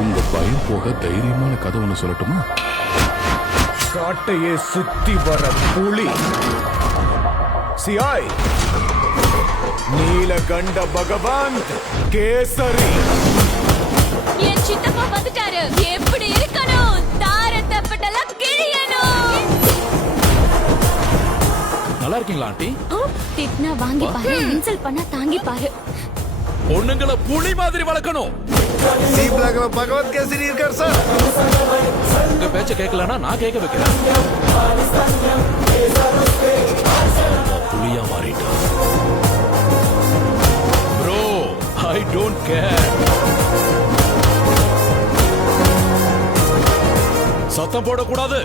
உங்க பயம் போக தைரியமான கதை ஒண்ணு சொல்லட்டுமா? காட்டையே சுத்தி வர புலி சியாய் நீலகண்ட பகவான் கேசரி. என் சித்தப்பா வந்துட்டாரு. எப்படி இருக்கணும்? தாரத்தப்பட்டெல்லாம் கிழியணும். நல்லா இருக்கீங்களா ஆண்டி? திட்னா வாங்கி பாரு, இன்சல்ட் பண்ணா தாங்கி பாரு. பொண்ணுங்களை புலி மாதிரி வளர்க்கணும். சி பிளாக்ல பகவத் கேசரி இருக்கார் சார். உங்க பேச்ச கேட்கலன்னா நான் கேட்க வைக்கிறேன். புலியா மாறிட்டா. Bro, I don't care. சத்தம் போடக்கூடாது.